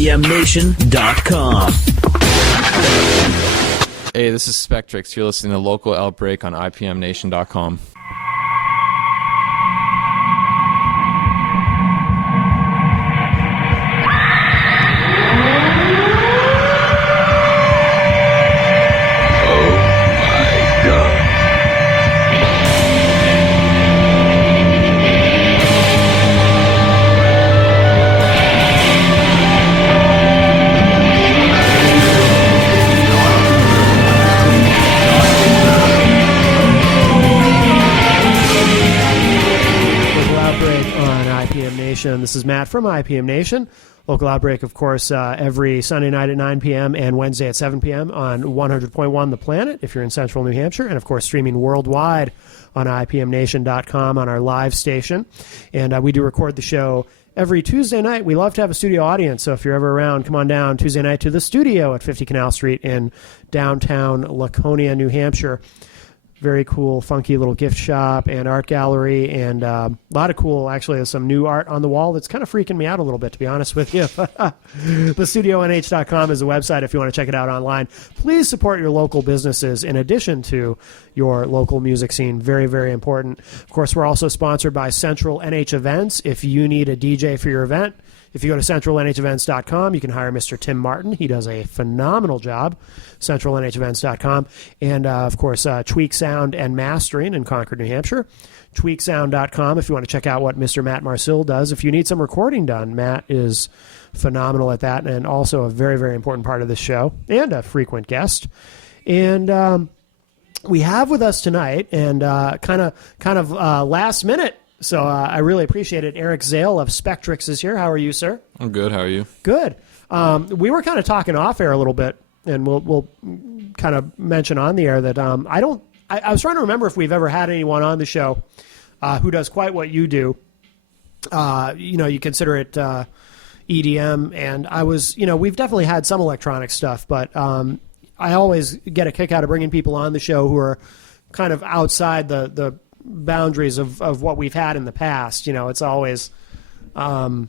IPMNation.com. Hey, this is Spektrix. You're listening to Local Outbreak on IPMNation.com. This is Matt from IPM Nation. Local Outbreak, of course, every Sunday night at 9 p.m. and Wednesday at 7 p.m. on 100.1 The Planet if you're in central New Hampshire, and, of course, streaming worldwide on IPMNation.com on our live station. And we do record the show every Tuesday night. We love to have a studio audience, so if you're ever around, come on down Tuesday night to the studio at 50 Canal Street in downtown Laconia, New Hampshire. Very cool, funky little gift shop and art gallery, and a lot of cool, actually, there's some new art on the wall that's kind of freaking me out a little bit, to be honest with you. TheStudioNH.com is the website if you want to check it out online. Please support your local businesses in addition to your local music scene. Very, very important. Of course, we're also sponsored by Central NH Events. If you need a DJ for your event, if you go to centralnhevents.com, you can hire Mr. Tim Martin. He does a phenomenal job, centralnhevents.com. And, of course, Tweak Sound and Mastering in Concord, New Hampshire. Tweaksound.com if you want to check out what Mr. Matt Marcil does. If you need some recording done, Matt is phenomenal at that and also a very, very important part of this show and a frequent guest. And we have with us tonight, and kind of last minute, so I really appreciate it. Eric Zale of Spektrix is here. How are you, sir? I'm good. How are you? Good. We were kind of talking off air a little bit, and we'll kind of mention on the air that I was trying to remember if we've ever had anyone on the show who does quite what you do. You consider it EDM, and we've definitely had some electronic stuff, but I always get a kick out of bringing people on the show who are kind of outside the boundaries of what we've had in the past. It's always a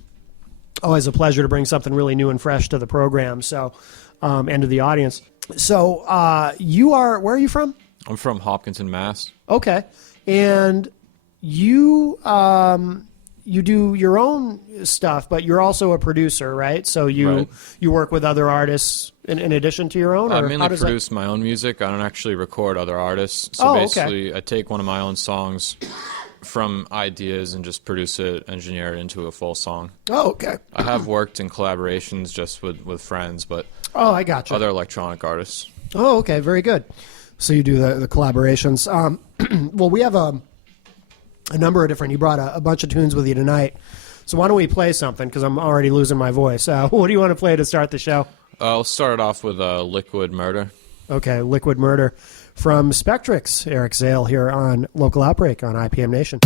pleasure to bring something really new and fresh to the program, so and to the audience. So where are you from? I'm from Hopkinton, Mass. Okay. And you do your own stuff, but you're also a producer, right? So you work with other artists in addition to your own? I mainly produce my own music. I don't actually record other artists. So basically, I take one of my own songs from ideas and just produce it, engineer it into a full song. Oh, okay. I have worked in collaborations just with friends, but I gotcha. Other electronic artists. Oh, okay. Very good. So you do the collaborations. Well, we have a number of different. You brought a bunch of tunes with you tonight. So why don't we play something? Because I'm already losing my voice. What do you want to play to start the show? I'll start it off with Liquid Murder. Okay, Liquid Murder from Spektrix. Eric Zale here on Local Outbreak on IPM Nation.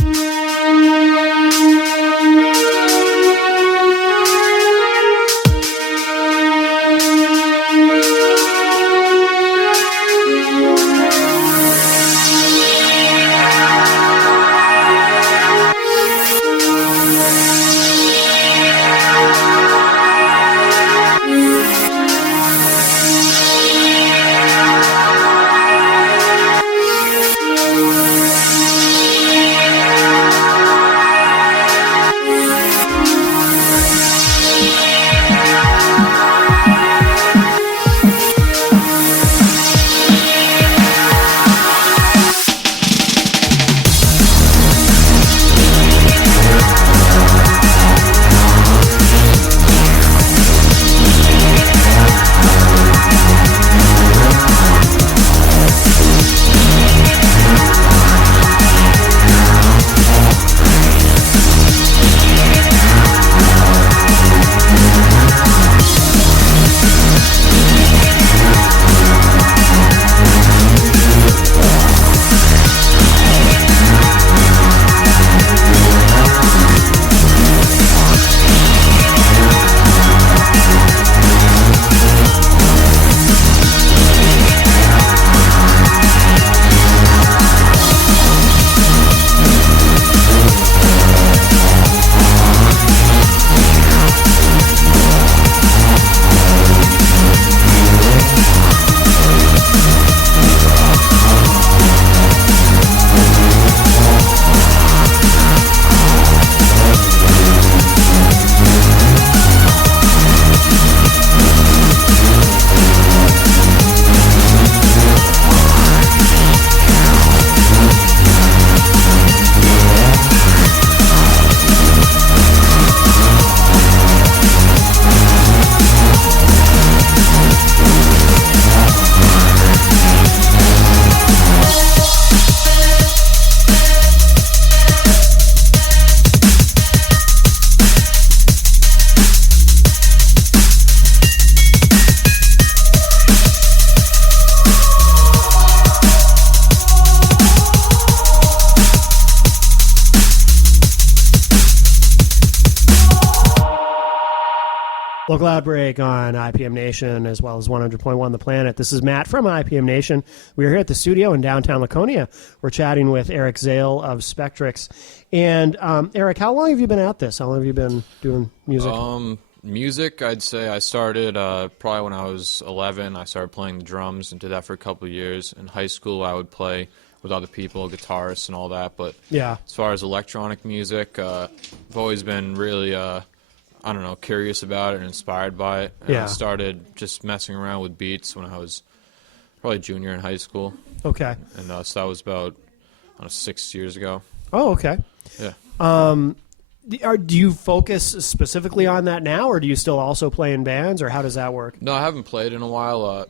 Local Outbreak on IPM Nation as well as 100.1 The Planet. This is Matt from IPM Nation. We are here at the studio in downtown Laconia. We're chatting with Eric Zale of Spektrix. And Eric, how long have you been at this? How long have you been doing music? Music, I'd say I started probably when I was 11. I started playing the drums and did that for a couple of years. In high school, I would play with other people, guitarists and all that. But yeah, as far as electronic music, I've always been really I don't know, curious about it and inspired by it. And I started just messing around with beats when I was probably junior in high school. Okay. And so that was about 6 years ago. Oh, okay. Yeah. Do you focus specifically on that now, or do you still also play in bands, or how does that work? No, I haven't played in a while.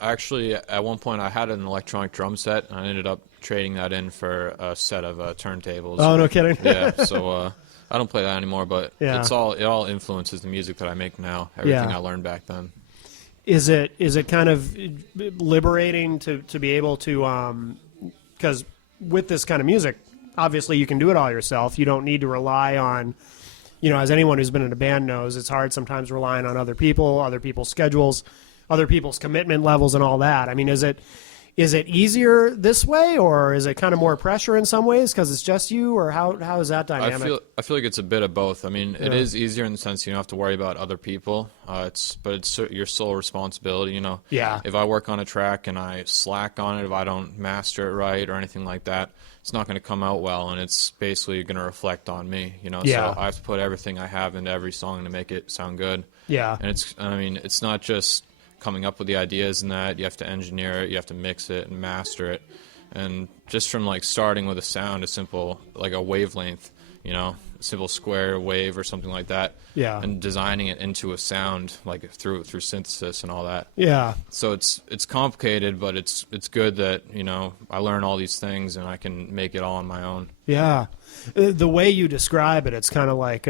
Actually, at one point, I had an electronic drum set, and I ended up trading that in for a set of turntables. Oh, no kidding. Yeah, so I don't play that anymore, but it all influences the music that I make now. Everything I learned back then. Is it kind of liberating to be able to, because with this kind of music, obviously you can do it all yourself. You don't need to rely on, as anyone who's been in a band knows, it's hard sometimes relying on other people, other people's schedules, other people's commitment levels and all that. I mean, is it easier this way, or is it kind of more pressure in some ways because it's just you, or how is that dynamic? I feel like it's a bit of both. I mean, it is easier in the sense you don't have to worry about other people. It's your sole responsibility. Yeah. If I work on a track and I slack on it, if I don't master it right or anything like that, it's not going to come out well, and it's basically going to reflect on me. Yeah. So I have to put everything I have into every song to make it sound good. Yeah. And it's not just coming up with the ideas and that. You have to engineer it, you have to mix it and master it. And just from starting with a sound, a simple a wavelength, a simple square wave or something like that. Yeah. And designing it into a sound through synthesis and all that. Yeah. So it's complicated, but it's good that, I learn all these things and I can make it all on my own. Yeah. The way you describe it, it's kind of like,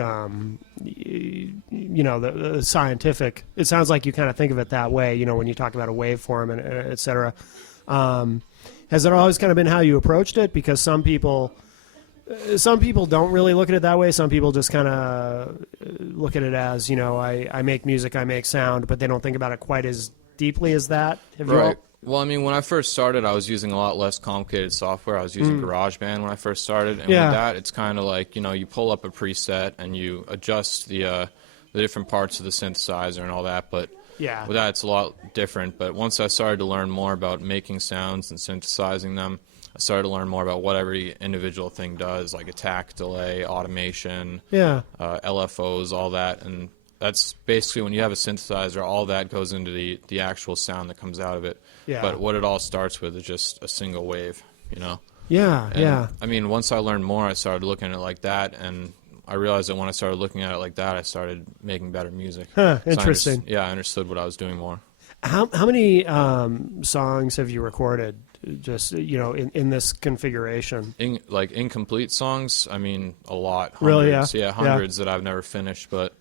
the scientific. It sounds like you kind of think of it that way, when you talk about a waveform and et cetera. Has it always kind of been how you approached it? Because some people don't really look at it that way. Some people just kind of look at it as, I make music, I make sound, but they don't think about it quite as deeply as that. Right. Well, I mean, when I first started, I was using a lot less complicated software. I was using GarageBand when I first started. And with that, it's kind of like, you pull up a preset and you adjust the different parts of the synthesizer and all that. But with that, it's a lot different. But once I started to learn more about making sounds and synthesizing them, I started to learn more about what every individual thing does, like attack, delay, automation, LFOs, all that. And that's basically when you have a synthesizer, all that goes into the actual sound that comes out of it. Yeah. But what it all starts with is just a single wave, Yeah, and, I mean, once I learned more, I started looking at it like that, and I realized that when I started looking at it like that, I started making better music. Huh, interesting. I understood what I was doing more. How many songs have you recorded just, in this configuration? Incomplete songs, I mean, a lot. Hundreds. Really, yeah? Yeah, hundreds that I've never finished, but,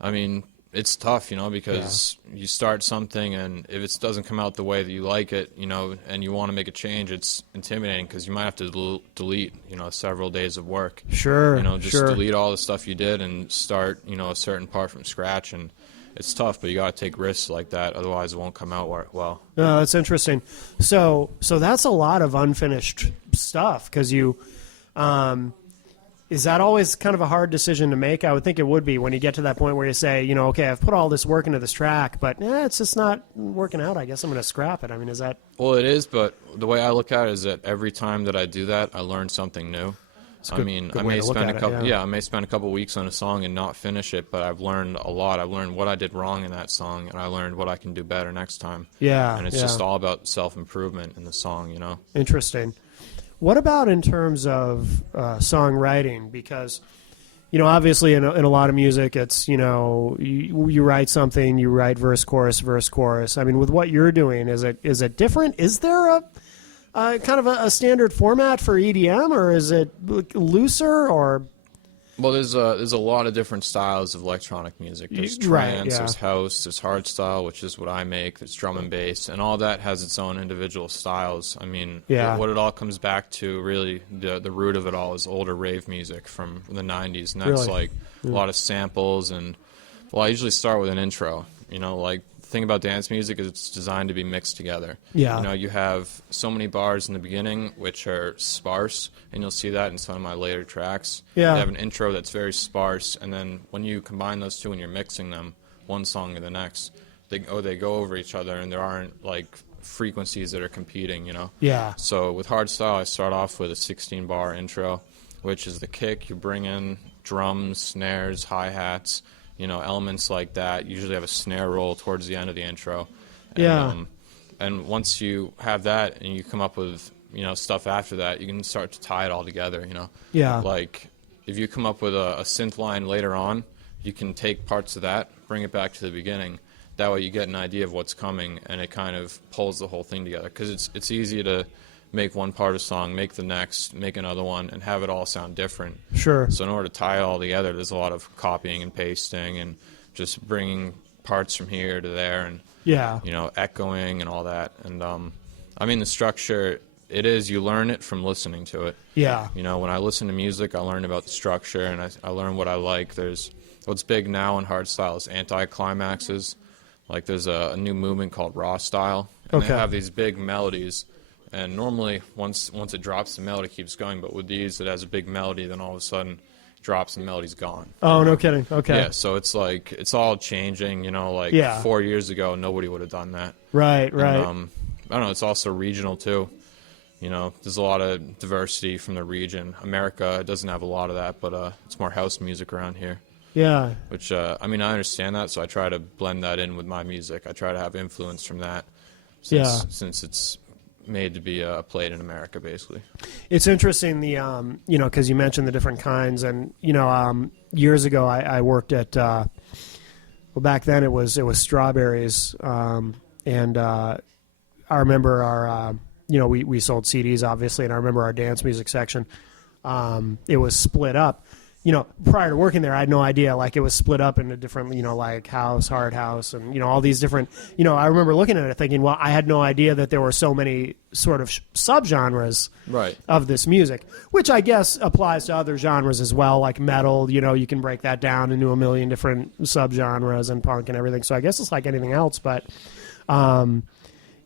I mean, it's tough, because you start something, and if it doesn't come out the way that you like it, and you want to make a change, it's intimidating because you might have to delete, several days of work. Sure, delete all the stuff you did and start, a certain part from scratch, and it's tough, but you got to take risks like that, otherwise it won't come out well. No, that's interesting. So that's a lot of unfinished stuff because you. Is that always kind of a hard decision to make? I would think it would be when you get to that point where you say, okay, I've put all this work into this track, but it's just not working out. I guess I'm going to scrap it. I mean, is that... Well, it is, but the way I look at it is that every time that I do that, I learn something new. I may spend a couple weeks on a song and not finish it, but I've learned a lot. I've learned what I did wrong in that song, and I learned what I can do better next time. Yeah, and it's just all about self-improvement in the song, Interesting. What about in terms of songwriting? Because, obviously in a lot of music, it's, you write something, you write verse, chorus. I mean, with what you're doing, is it different? Is there a kind of a standard format for EDM, or is it looser, or... Well, there's a lot of different styles of electronic music. There's trance, there's house, there's hardstyle, which is what I make. There's drum and bass, and all that has its own individual styles. I mean, what it all comes back to, really, the root of it all is older rave music from the '90s, and that's a lot of samples and Well, I usually start with an intro. You know, like, the thing about dance music is it's designed to be mixed together. Yeah. You know, you have so many bars in the beginning which are sparse, and you'll see that in some of my later tracks. Yeah. They have an intro that's very sparse, and then when you combine those two and you're mixing them, one song to the next, they go over each other, and there aren't, like, frequencies that are competing, you know? Yeah. So with hardstyle, I start off with a 16-bar intro, which is the kick. You bring in drums, snares, hi-hats, you know, elements like that. You usually have a snare roll towards the end of the intro. And, Yeah. And once you have that and you come up with, you know, stuff after that, you can start to tie it all together, you know? Yeah. Like, if you come up with a synth line later on, you can take parts of that, bring it back to the beginning. That way you get an idea of what's coming, and it kind of pulls the whole thing together. Because it's easy to make one part of a song, make the next, make another one, and have it all sound different. Sure. So in order to tie it all together, there's a lot of copying and pasting and just bringing parts from here to there and, Yeah. you know, echoing and all that. And, I mean, the structure, it is, you learn it from listening to it. Yeah. You know, when I listen to music, I learn about the structure, and I learn what I like. What's big now in hardstyle is anti-climaxes. Like, there's a new movement called raw style, and Okay. they have these big melodies. And normally, once it drops, the melody keeps going. But with these, it has a big melody, then all of a sudden, it drops and the melody's gone. Oh, no kidding. Okay. Yeah, so it's like, it's all changing, you know, like Yeah. 4 years ago, nobody would have done that. Right, right. And, I don't know, it's also regional, too. You know, there's a lot of diversity from the region. America doesn't have a lot of that, but it's more house music around here. Yeah. Which, I mean, I understand that, so I try to blend that in with my music. I try to have influence from that since it's made to be played in America, basically. It's interesting, you know, because you mentioned the different kinds. And, you know, years ago I worked at, well, back then it was Strawberries. And I remember our, you know, we sold CDs, obviously, and I remember our dance music section. It was split up. You know, prior to working there, I had no idea. Like, it was split up into different, you know, like house, hard house, and, you know, all these different, you know, I remember looking at it thinking, well, I had no idea that there were so many sort of subgenres Right. of this music, which I guess applies to other genres as well, like metal. You know, you can break that down into a million different subgenres, and punk and everything. So I guess it's like anything else, but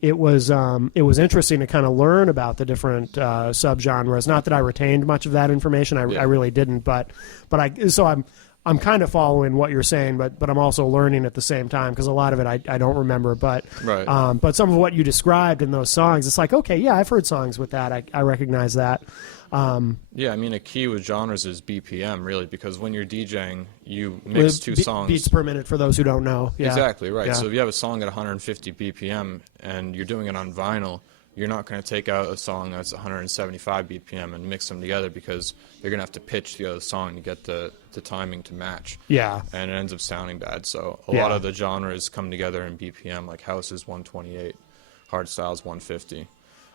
it was interesting to kind of learn about the different subgenres. Not that I retained much of that information. I really didn't, but I'm kind of following what you're saying, but I'm also learning at the same time, because a lot of it I don't remember. But Right. But some of what you described in those songs, it's like, okay, yeah, I've heard songs with that. I recognize that. Yeah, I mean, a key with genres is BPM, really, because when you're DJing, you mix two songs. Beats per minute, for those who don't know. Yeah. Exactly, right. Yeah. So if you have a song at 150 BPM and you're doing it on vinyl, you're not going to take out a song that's 175 BPM and mix them together, because you're going to have to pitch the other song to get the timing to match. Yeah. And it ends up sounding bad. So a lot of the genres come together in BPM, like house is 128, hardstyle is 150.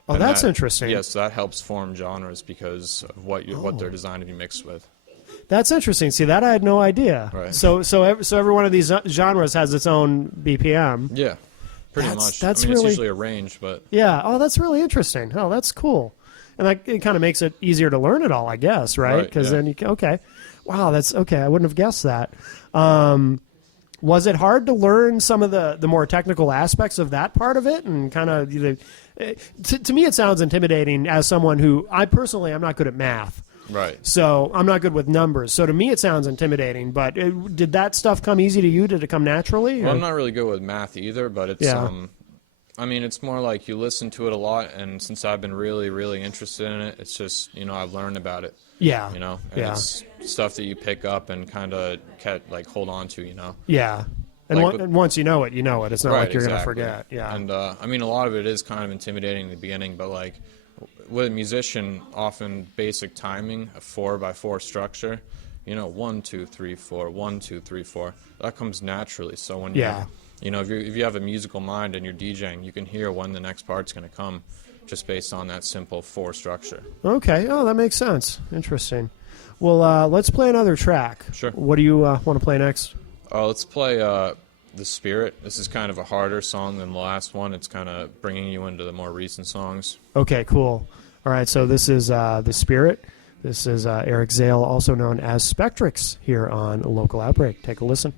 Oh, And that's interesting. Yes, that helps form genres because of what they're designed to be mixed with. That's interesting. See, that I had no idea. Right. So every one of these genres has its own BPM. Yeah, pretty That's- much. that's I mean, really- it's usually a range, but Yeah. Oh, that's really interesting. Oh, that's cool. And like, it kind of makes it easier to learn it all, I guess, right? Right, Because yeah. then you can, okay. Wow, that's okay. I wouldn't have guessed that. Was it hard to learn some of the more technical aspects of that part of it, and kind of to me it sounds intimidating as someone who I'm not good at math. right. So I'm not good with numbers. So to me it sounds intimidating. But did that stuff come easy to you? Did it come naturally? Well, or- I'm not really good with math either, but it's Yeah. I mean, it's more like you listen to it a lot, and since I've been really, really interested in it, it's just, you know, I've learned about it. Yeah. You know, and Yeah. it's stuff that you pick up and kind of like hold on to, you know. Yeah. And, Like and once you know it, you know it. It's not Right, like you're exactly. going to forget. Yeah. And I mean, a lot of it is kind of intimidating in the beginning, but like with a musician, often basic timing, a 4x4 structure, you know, 1 2 3 4, 1 2 3 4, that comes naturally. So when you know, if you have a musical mind and you're DJing, you can hear when the next part's going to come, just based on that simple 4 structure. Okay. Oh, that makes sense. Interesting. Well, let's play another track. Sure. What do you want to play next? Let's play The Spirit. This is kind of a harder song than the last one. It's kind of bringing you into the more recent songs. Okay, cool. All right, so this is The Spirit. This is Eric Zale, also known as Spektrix, here on Local Outbreak. Take a listen.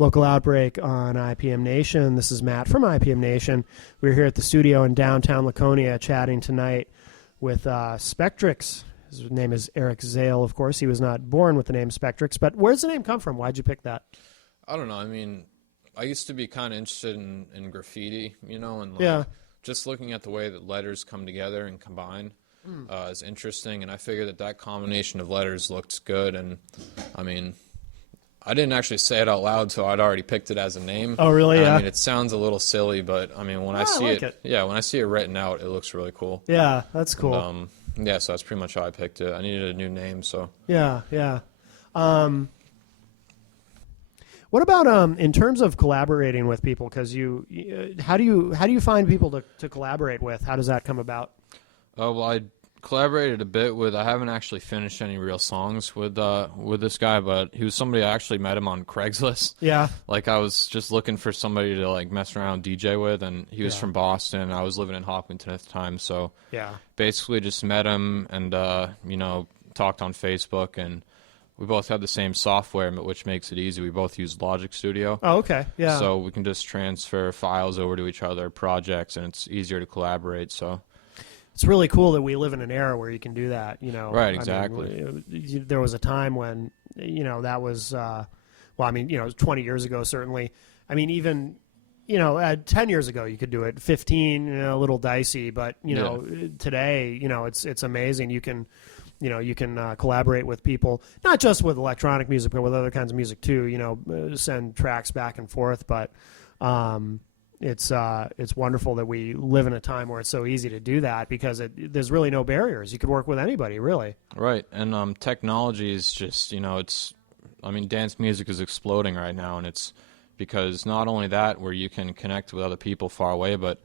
Local Outbreak on IPM Nation. This is Matt from IPM Nation. We're here at the studio in downtown Laconia chatting tonight with Spektrix. His name is Eric Zale, of course. He was not born with the name Spektrix, but where's the name come from? Why'd you pick that? I don't know. I mean, I used to be kind of interested in graffiti, you know, and just looking at the way that letters come together and combine is interesting, and I figured that combination of letters looked good, and I mean, I didn't actually say it out loud, so I'd already picked it as a name. Oh, really? Yeah. I mean, it sounds a little silly, but I mean, when I see it, when I see it written out, it looks really cool. Yeah, that's cool. And, so that's pretty much how I picked it. I needed a new name, so. Yeah. What about in terms of collaborating with people? Because how do you find people to collaborate with? How does that come about? Well, I collaborated a bit with. I haven't actually finished any real songs with this guy, but he was somebody I actually met him on Craigslist. Yeah. Like I was just looking for somebody to like mess around DJ with, and he was from Boston. I was living in Hopkinton at the time, so basically just met him and talked on Facebook, and we both have the same software, which makes it easy. We both use Logic Studio. Oh, okay. Yeah. So we can just transfer files over to each other, projects, and it's easier to collaborate. So it's really cool that we live in an era where you can do that, you know. Right, exactly. I mean, there was a time when, that was, 20 years ago, certainly. I mean, even, 10 years ago you could do it. 15, a little dicey, but, today, it's amazing. You can, collaborate with people, not just with electronic music, but with other kinds of music too, send tracks back and forth. But it's wonderful that we live in a time where it's so easy to do that because there's really no barriers. You could work with anybody, really. Right, and technology is just, dance music is exploding right now, and it's because not only that, where you can connect with other people far away, but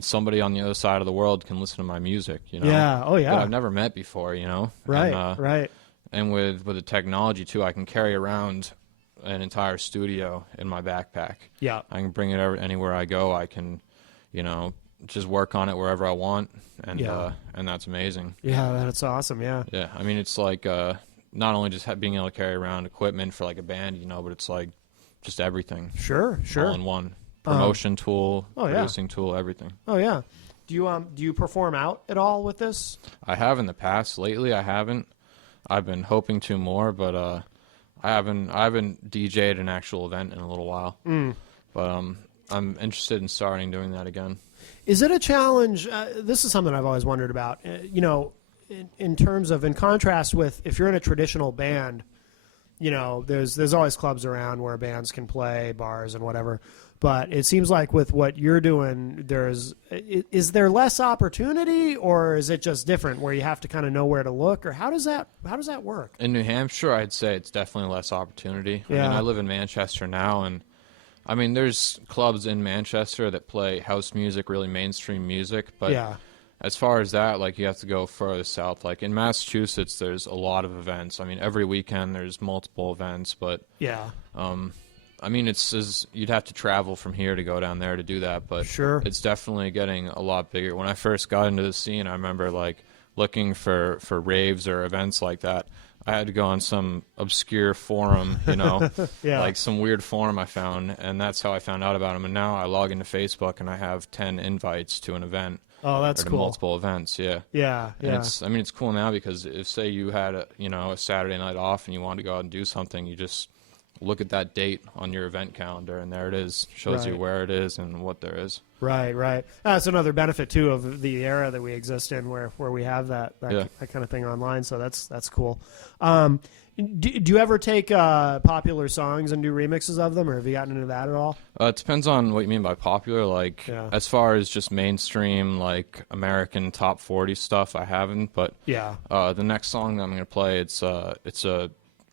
somebody on the other side of the world can listen to my music, Yeah, oh yeah. That I've never met before, Right, and, right. And with the technology, too, I can carry around an entire studio in my backpack. Yeah. I can bring it anywhere I go. I can, just work on it wherever I want, and that's amazing. Yeah, that's awesome, yeah. Yeah, it's like not only just being able to carry around equipment for like a band, but it's like just everything. Sure. All in one. Promotion tool, producing tool, everything. Oh yeah. Do you perform out at all with this? I have in the past. Lately, I haven't. I've been hoping to more, but I haven't DJ'd an actual event in a little while. But I'm interested in starting doing that again. Is it a challenge? This is something I've always wondered about. In terms of, in contrast with if you're in a traditional band, there's always clubs around where bands can play, bars and whatever. But it seems like with what you're doing, is there less opportunity, or is it just different where you have to kind of know where to look, or how does that work? In New Hampshire, I'd say it's definitely less opportunity. Yeah. I live in Manchester now, and I mean, there's clubs in Manchester that play house music, really mainstream music, but Yeah. as far as that, like, you have to go further south. Like, in Massachusetts, there's a lot of events. I mean, every weekend there's multiple events, but Yeah. I mean, you'd have to travel from here to go down there to do that, but Sure. it's definitely getting a lot bigger. When I first got into the scene, I remember, like, looking for raves or events like that. I had to go on some obscure forum, you know, Yeah. like some weird forum I found, and that's how I found out about them. And now I log into Facebook and I have 10 invites to an event. Oh, that's or to cool. multiple events, yeah. Yeah. And Yeah. it's cool now because if, say, you had a Saturday night off and you wanted to go out and do something, you just look at that date on your event calendar, and there it is. Shows you Right. where it is and what there is. Right, right. That's another benefit too of the era that we exist in, where we have that Yeah. that kind of thing online. So that's cool. Do you ever take popular songs and do remixes of them, or have you gotten into that at all? It depends on what you mean by popular. Like, Yeah. as far as just mainstream, like American top 40 stuff, I haven't. But Yeah. the next song that I'm gonna play, it's a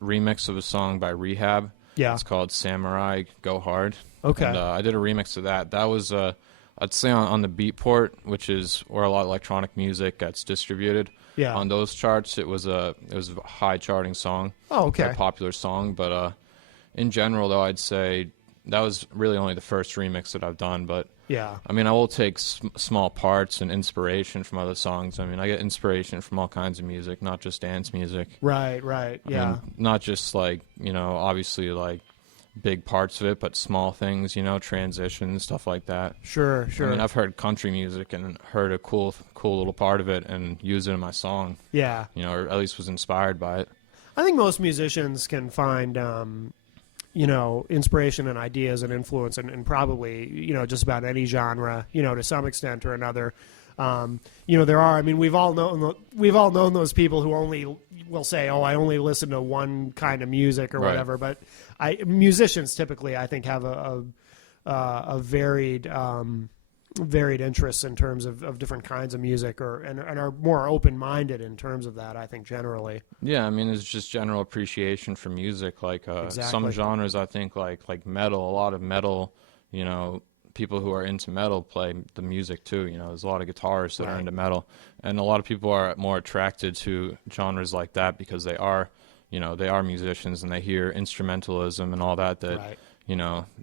remix of a song by Rehab. Yeah. It's called Samurai Go Hard. Okay. And I did a remix of that. That was I'd say on the Beatport, which is where a lot of electronic music gets distributed. Yeah. On those charts, it was a high charting song. Oh, okay. A popular song, but in general, though, I'd say that was really only the first remix that I've done. But Yeah. I mean, I will take small parts and inspiration from other songs. I mean, I get inspiration from all kinds of music, not just dance music. Right. Right. I Yeah. mean, not just like, obviously like big parts of it, but small things, transitions, stuff like that. Sure. Sure. I mean, I've heard country music and heard a cool little part of it and used it in my song, yeah. or at least was inspired by it. I think most musicians can find, inspiration and ideas and influence, and probably, just about any genre, to some extent or another. There are. I mean, we've all known those people who only will say, "Oh, I only listen to one kind of music or Right. whatever." But musicians typically, I think, have a varied interests in terms of different kinds of music, and are more open-minded in terms of that, I think, generally. Yeah, I mean, it's just general appreciation for music. Like some Exactly. genres, I think, like metal. A lot of metal, people who are into metal play the music too. There's a lot of guitarists that are Right. into metal, and a lot of people are more attracted to genres like that because they are musicians and they hear instrumentalism and all that Right.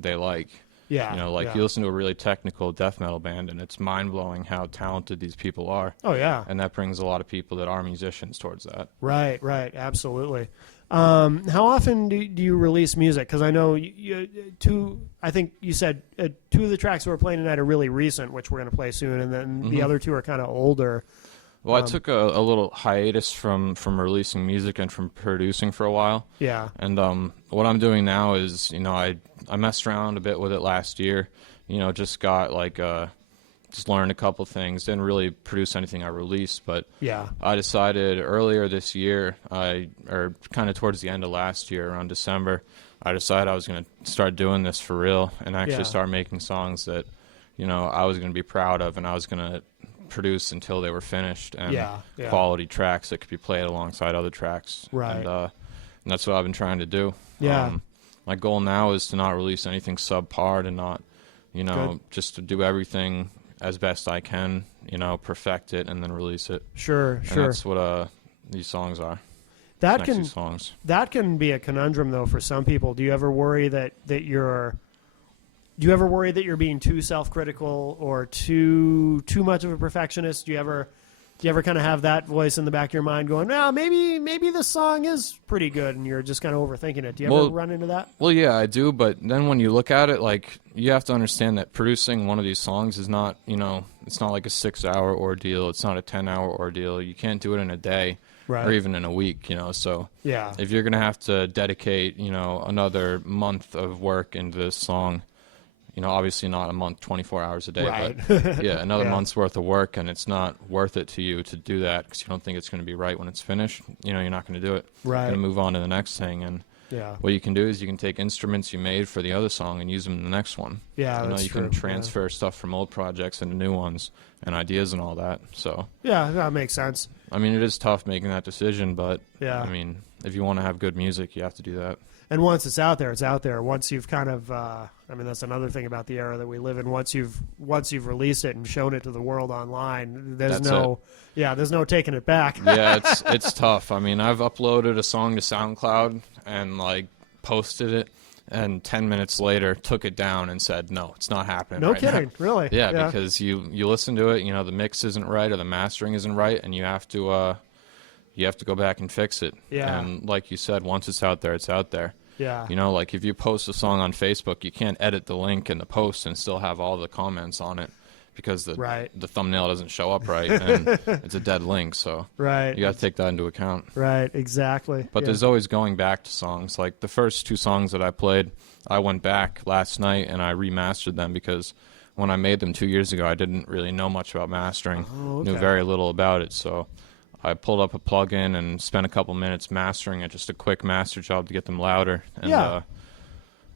they like. Yeah. You listen to a really technical death metal band, and it's mind-blowing how talented these people are. Oh, yeah. And that brings a lot of people that are musicians towards that. Right, absolutely. How often do you release music? Because I know I think you said two of the tracks we're playing tonight are really recent, which we're going to play soon, and then the other two are kind of older. Well, I took a little hiatus from releasing music and from producing for a while. Yeah. And what I'm doing now is, I messed around a bit with it last year. Just got just learned a couple things. Didn't really produce anything I released, but Yeah. I decided earlier this year, or kind of towards the end of last year, around December, I decided I was going to start doing this for real and actually Yeah. start making songs that, I was going to be proud of, and I was going to produce until they were finished, and Yeah. quality tracks that could be played alongside other tracks. Right. And that's what I've been trying to do. Yeah. My goal now is to not release anything subpar, and not, Good. just to do everything as best I can, perfect it and then release it. Sure. And Sure. that's what these songs are. That Next two can songs. that can be a conundrum though for some people. Do you ever worry that you're being too self-critical or too much of a perfectionist? Do you ever kind of have that voice in the back of your mind going, "No, maybe this song is pretty good," and you're just kind of overthinking it? Do you ever run into that? Well, yeah, I do, but then when you look at it, like, you have to understand that producing one of these songs is not, it's not like a 6-hour ordeal. It's not a 10-hour ordeal. You can't do it in a day Right. or even in a week, so Yeah. if you're going to have to dedicate, another month of work into this song, obviously not a month, 24 hours a day, Right. but yeah, another Yeah. month's worth of work, and it's not worth it to you to do that because you don't think it's going to be right when it's finished. You're not going to do it. Right. You're going to move on to the next thing, and Yeah. what you can do is you can take instruments you made for the other song and use them in the next one. Yeah, that's you true. can transfer stuff from old projects into new ones and ideas and all that. So, Yeah, that makes sense. I mean, it is tough making that decision, but Yeah. I mean, if you want to have good music, you have to do that. And once it's out there, it's out there. Once you've kind of, I mean, that's another thing about the era that we live in. Once you've released it and shown it to the world online, there's no taking it back. Yeah, it's tough. I mean, I've uploaded a song to SoundCloud and like posted it, and 10 minutes later took it down and said, no, it's not happening. No right kidding, now. really? Yeah, because you listen to it, the mix isn't right or the mastering isn't right, and you have to go back and fix it. Yeah. And like you said, once it's out there, it's out there. Yeah. Like if you post a song on Facebook, you can't edit the link in the post and still have all the comments on it because the thumbnail doesn't show up right and it's a dead link. So you got to take that into account. Right, exactly. But there's always going back to songs. Like the first 2 songs that I played, I went back last night and I remastered them because when I made them 2 years ago, I didn't really know much about mastering. Knew very little about it. So I pulled up a plugin and spent a couple minutes mastering it, just a quick master job to get them louder. And, I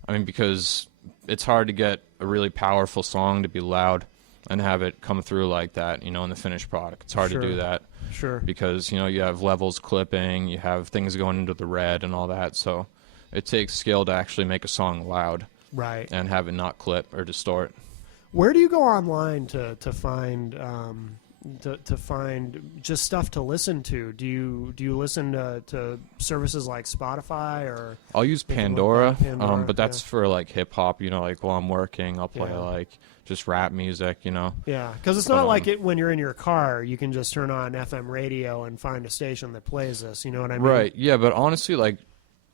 mean, because it's hard to get a really powerful song to be loud and have it come through like that, in the finished product. It's hard to do that. Sure. Because, you have levels clipping, you have things going into the red and all that. So it takes skill to actually make a song loud. Right. And have it not clip or distort. Where do you go online to find to find just stuff to listen to? Do you listen to services like Spotify or? I'll use Pandora, but that's yeah. for like hip hop. Like while I'm working, I'll play like just rap music. Yeah, because it's not like it when you're in your car. You can just turn on FM radio and find a station that plays this. You know what I mean? Right. Yeah, but honestly, like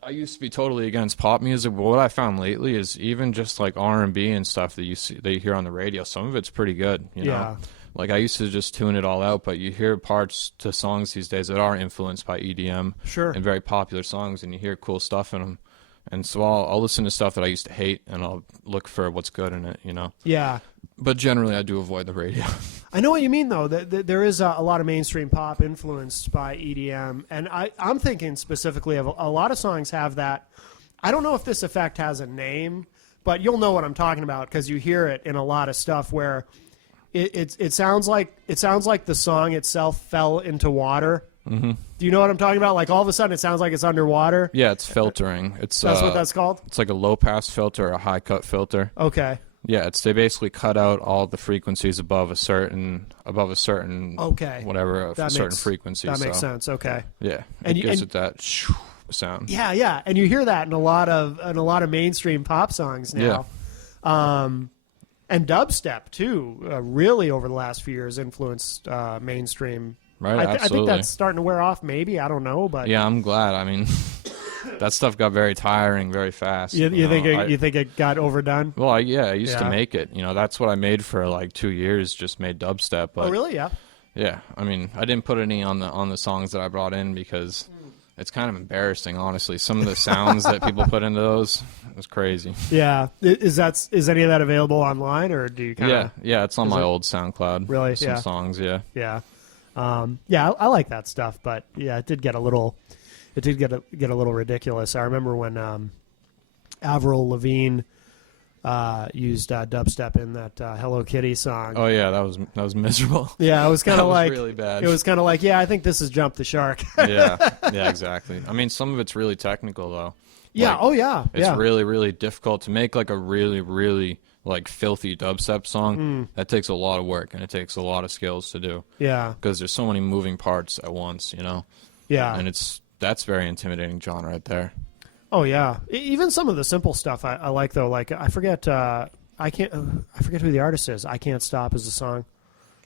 I used to be totally against pop music, but what I found lately is even just like R&B and stuff that you hear on the radio. Some of it's pretty good. You know? Like, I used to just tune it all out, but you hear parts to songs these days that are influenced by EDM. Sure. And very popular songs, and you hear cool stuff in them. And so I'll listen to stuff that I used to hate, and I'll look for what's good in it, Yeah. But generally, I do avoid the radio. I know what you mean, though. There is a lot of mainstream pop influenced by EDM, and I'm thinking specifically of a lot of songs have that. I don't know if this effect has a name, but you'll know what I'm talking about because you hear it in a lot of stuff where it sounds like the song itself fell into water. Mm-hmm. Do you know what I'm talking about? Like all of a sudden, it sounds like it's underwater. Yeah, it's filtering. That's what that's called. It's like a low pass filter, or a high cut filter. Okay. Yeah, they basically cut out all the frequencies above a certain okay, whatever a certain frequency. That makes sense. Okay. Yeah, it gives it that sound. Yeah, and you hear that in a lot of mainstream pop songs now. Yeah. And dubstep too, really over the last few years influenced mainstream. Right, absolutely. I think that's starting to wear off. Maybe, I don't know, but yeah, I'm glad. I mean, that stuff got very tiring very fast. You think it got overdone? Well, I used to make it. That's what I made for like 2 years. Just made dubstep. But, oh, really? Yeah. Yeah, I mean, I didn't put any on the songs that I brought in because it's kind of embarrassing, honestly. Some of the sounds that people put into those was crazy. Yeah, is any of that available online, or do you kind of? Yeah, it's on my old SoundCloud. Really? Some songs, yeah. Yeah. I like that stuff, but yeah, it did get a little ridiculous. I remember when Avril Lavigne used dubstep in that Hello Kitty song. Oh yeah, that was miserable. Yeah, it was kind of like really bad. It was kind of like, yeah, I think this is Jump the Shark. yeah, exactly. I mean, some of it's really technical though. Yeah. Like, it's really, really difficult to make like a really, really like filthy dubstep song. That takes a lot of work and it takes a lot of skills to do. Yeah. Because there's so many moving parts at once, Yeah. And that's very intimidating genre right there. Oh yeah. Even some of the simple stuff I like though. Like I forget who the artist is. I Can't Stop is the song.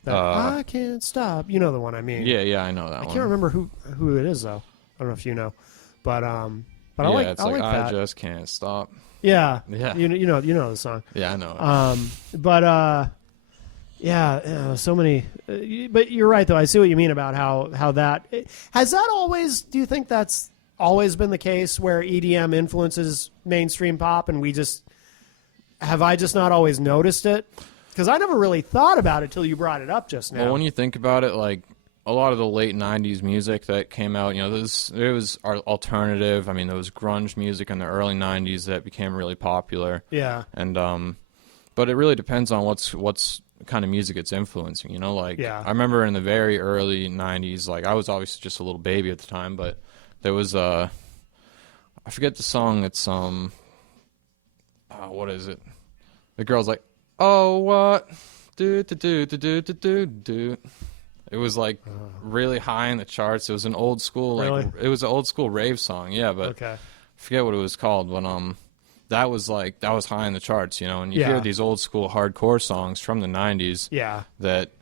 I Can't Stop. You know the one I mean. Yeah, I know that one. I can't remember who it is though. I don't know if you know, but I like it's I like that. I just can't stop. Yeah. Yeah. You know the song. Yeah, I know it. But so many. But you're right though. I see what you mean about how that has that always. Do you think that's always been the case where EDM influences mainstream pop, and I just not always noticed it? Because I never really thought about it till you brought it up just now. Well, when you think about it, like a lot of the late '90s music that came out, there was alternative. I mean, there was grunge music in the early '90s that became really popular. Yeah. And but it really depends on what's kind of music it's influencing. I remember in the very early '90s, like I was obviously just a little baby at the time, but there was I forget the song. It's what is it? The girl's like, oh what, do do do do do do do do. It was like really high in the charts. It was an old school it was an old school rave song. Yeah, but I forget what it was called. But that was high in the charts, you know. And you hear these old school hardcore songs from the '90s. Yeah. That,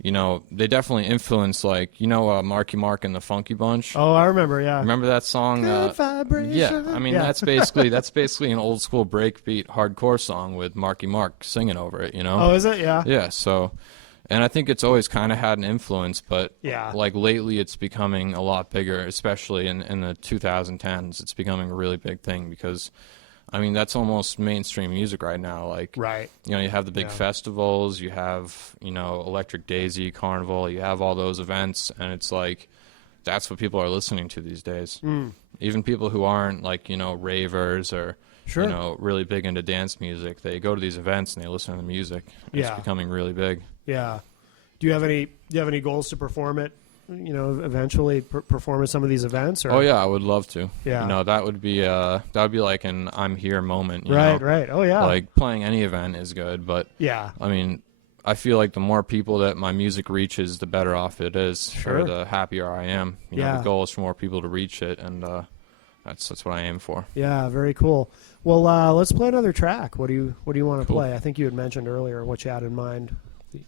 you know, they definitely influence, like, you know, Marky Mark and the Funky Bunch. Oh, I remember. Yeah. Remember that song? Good vibration. Yeah. I mean, that's basically an old school breakbeat hardcore song with Marky Mark singing over it. You know. Oh, is it? Yeah. Yeah. So. And I think it's always kind of had an influence, but like lately it's becoming a lot bigger, especially in the 2010s. It's becoming a really big thing because, I mean, that's almost mainstream music right now. Like, you know, you have the big festivals, you have, you know, Electric Daisy, Carnival, you have all those events, and it's like, that's what people are listening to these days. Even people who aren't, like, you know, ravers or, you know, really big into dance music, they go to these events and they listen to the music. It's becoming really big. Yeah. Do you have any goals to perform it? You know, eventually perform at some of these events? Or? Oh yeah, I would love to. Yeah. You know, that would be like an I'm here moment. You know? Right. Oh yeah. Like playing any event is good, but I mean, I feel like the more people that my music reaches, the better off it is. Or the happier I am. You know, the goal is for more people to reach it, and that's what I aim for. Yeah, very cool. Well, let's play another track. What do you want to play? I think you had mentioned earlier what you had in mind.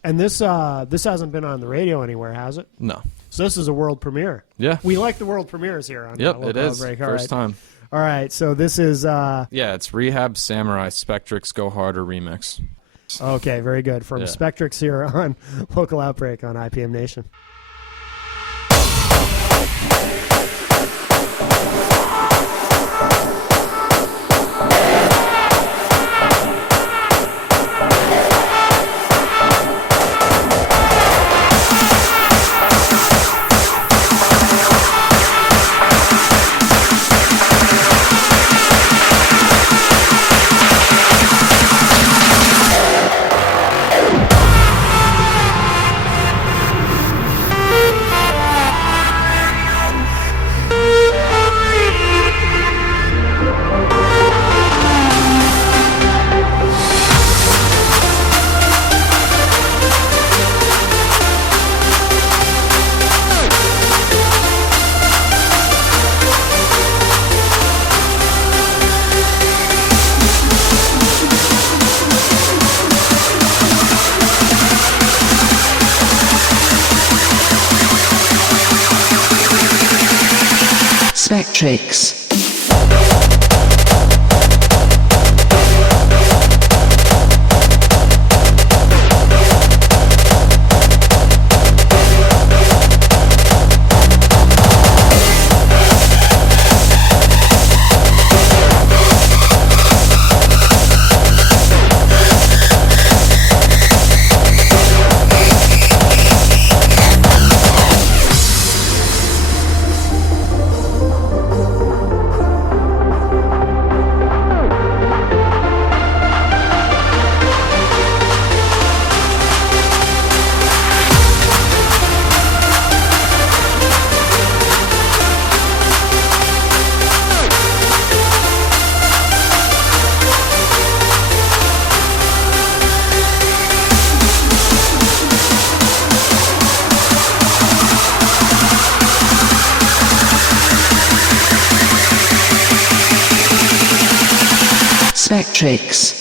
And this hasn't been on the radio anywhere, has it? No. So this is a world premiere. Yeah. We like the world premieres here on it is. Outbreak. First time. All right. So this is it's Rehab Samurai Spektrix Go Harder remix. Okay, very good. From Spektrix here on Local Outbreak on IPM Nation. Spektrix. Spektrix.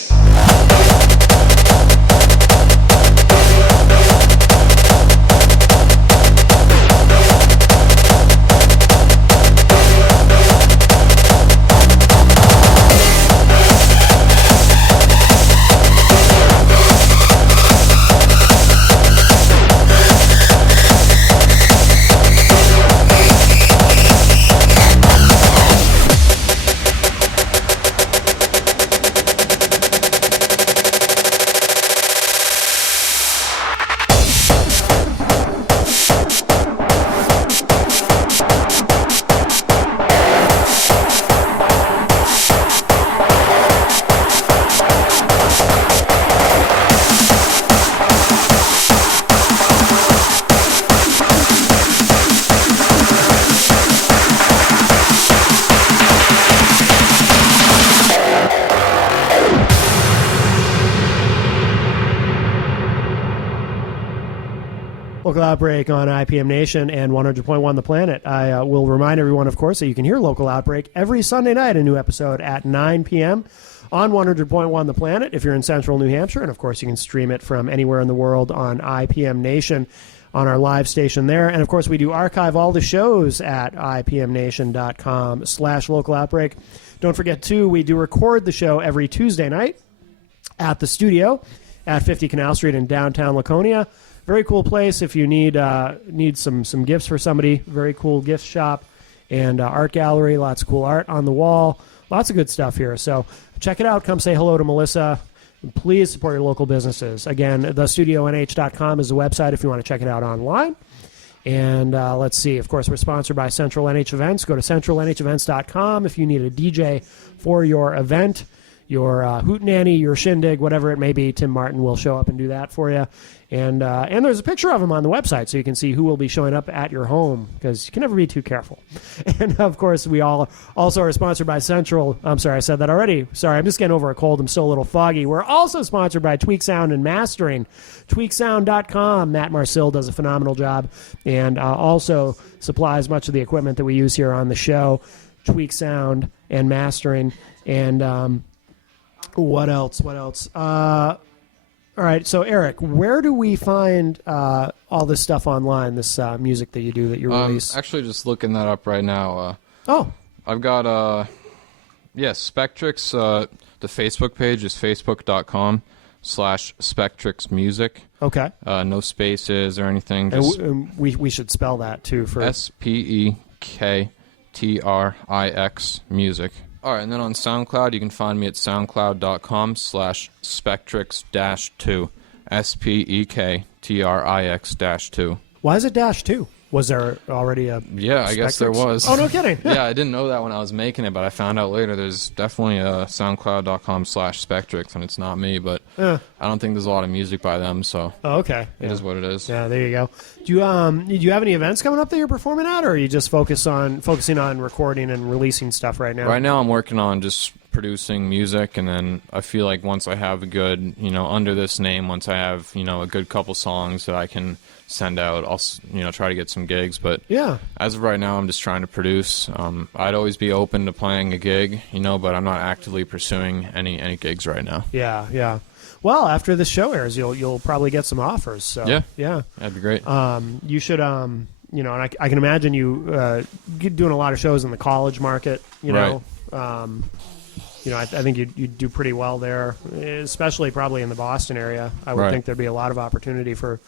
Local Outbreak on IPM Nation and 100.1 The Planet. I will remind everyone, of course, that you can hear Local Outbreak every Sunday night, a new episode at 9 p.m. on 100.1 The Planet if you're in central New Hampshire. And, of course, you can stream it from anywhere in the world on IPM Nation on our live station there. And, of course, we do archive all the shows at ipmnation.com/Local Outbreak. Don't forget, too, we do record the show every Tuesday night at the studio at 50 Canal Street in downtown Laconia. Very cool place if you need some gifts for somebody. Very cool gift shop and art gallery. Lots of cool art on the wall. Lots of good stuff here. So check it out. Come say hello to Melissa. Please support your local businesses. Again, thestudionh.com is the website if you want to check it out online. And let's see. Of course, we're sponsored by Central NH Events. Go to centralnhevents.com if you need a DJ for your event, your hootenanny, your shindig, whatever it may be. Tim Martin will show up and do that for you. And there's a picture of him on the website so you can see who will be showing up at your home because you can never be too careful. And, of course, we all also are sponsored by Central. I'm sorry, I said that already. Sorry, I'm just getting over a cold. I'm still a little foggy. We're also sponsored by Tweak Sound and Mastering. TweakSound.com. Matt Marcil does a phenomenal job and also supplies much of the equipment that we use here on the show. Tweak Sound and Mastering. And what else? All right, so Eric, where do we find all this stuff online, this music that you do, that you release? Actually, just looking that up right now. I've got, Spektrix. The Facebook page is facebook.com/Spektrix Music. Okay. No spaces or anything. And we should spell that, too. For Spektrix Music. All right, and then on SoundCloud, you can find me at soundcloud.com/Spektrix-2, Spektrix-2. Why is it -2? Was there already a Yeah, I guess there was. Oh, no kidding. Yeah, I didn't know that when I was making it, but I found out later there's definitely a soundcloud.com/Spektrix, and it's not me, but I don't think there's a lot of music by them, so okay. It is what it is. Yeah, there you go. Do you have any events coming up that you're performing at, or are you just focusing on recording and releasing stuff right now? Right now I'm working on just producing music, and then I feel like once I have a good, under this name, once I have, a good couple songs that I can send out, I'll, try to get some gigs. But yeah, as of right now, I'm just trying to produce. I'd always be open to playing a gig, but I'm not actively pursuing any gigs right now. Yeah. Well, after this show airs, you'll probably get some offers. So yeah, that'd be great. You should, and I can imagine you doing a lot of shows in the college market. Right. I think you'd do pretty well there, especially probably in the Boston area. I would think there'd be a lot of opportunity for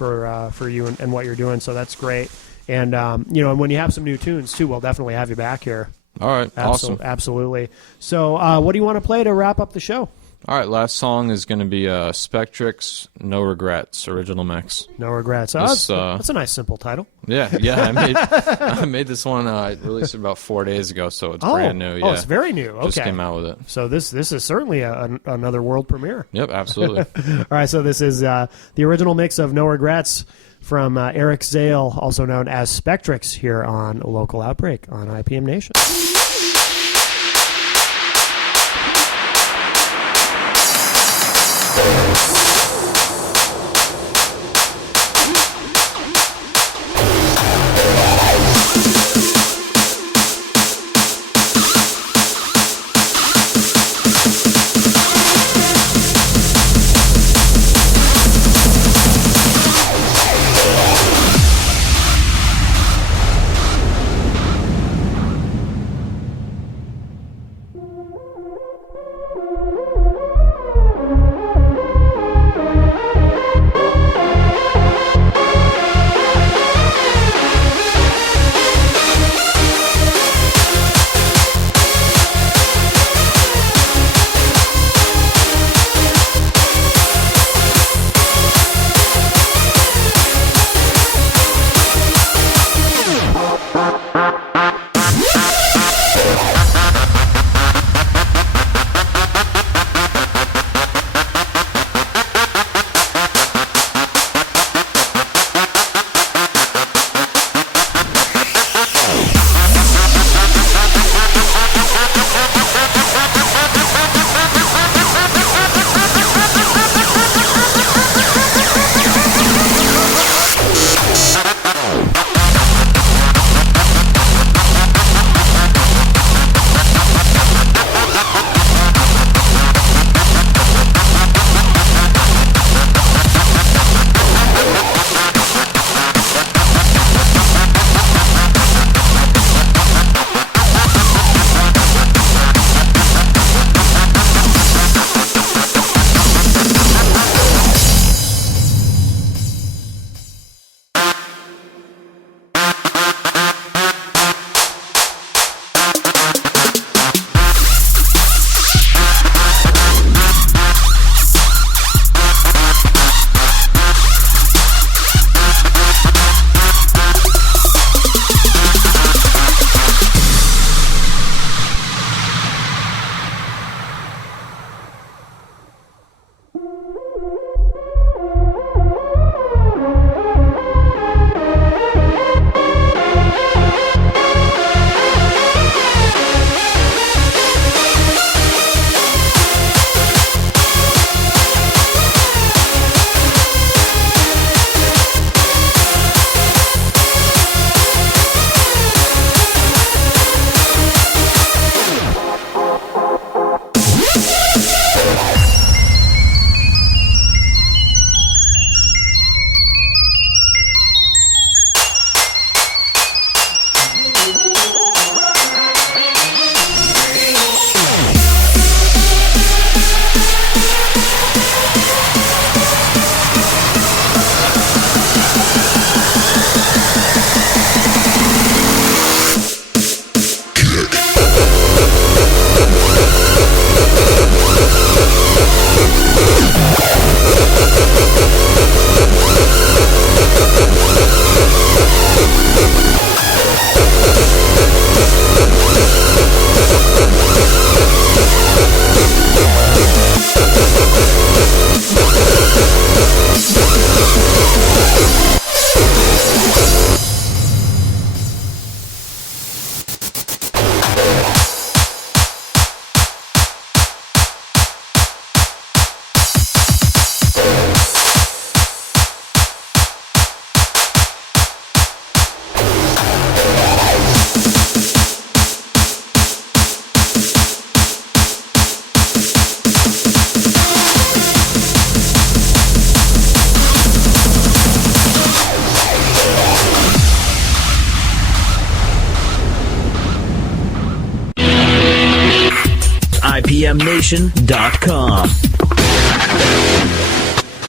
you and what you're doing. So that's great. And and when you have some new tunes too, we'll definitely have you back here. All right, awesome, absolutely. So what do you want to play to wrap up the show? All right, last song is going to be Spektrix, No Regrets, original mix. No Regrets. That's a nice, simple title. Yeah. I made this one. I released it about 4 days ago, so it's brand new. Yeah. Oh, it's very new. Okay. Just came out with it. So this is certainly another world premiere. Yep, absolutely. All right, so this is the original mix of No Regrets from Eric Zale, also known as Spektrix, here on Local Outbreak on IPM Nation. IPMNation.com.